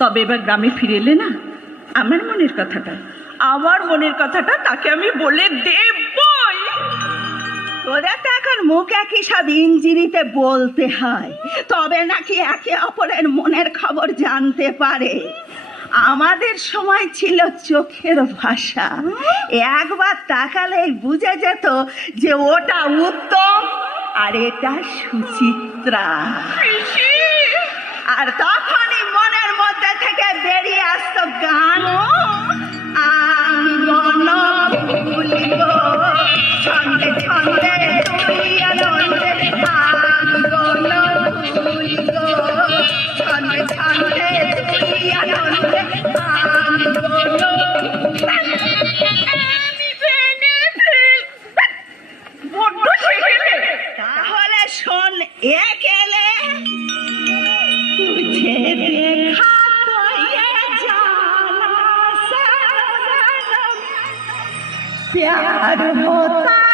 তবে এবার গ্রামে ফিরে এলে না আমার মনের কথাটা তাকে আমি বলে দেবই। তোরা তো এখন মুখ একই সব ইংরেজিতে বলতে হয়, তবে নাকি একে অপরের মনের খবর জানতে পারে। আমাদের সময় ছিল চোখের ভাষা, একবার তাকালেই বুঝে যেত যে ওটা উত্তম আর এটা সুচিত্রা, আর তখনই মনের মধ্যে থেকে বেরিয়ে আসতো গান, আমি মন ভুলিব ছন্দে ছন্দে তুই আনন্দে, আমি মন ভুলিব ছন্দে ছন্দে তুই আনন্দে, আমি মন তাহলে শোন একেলে तुझे देखा तो ये जाना सनम प्यार होता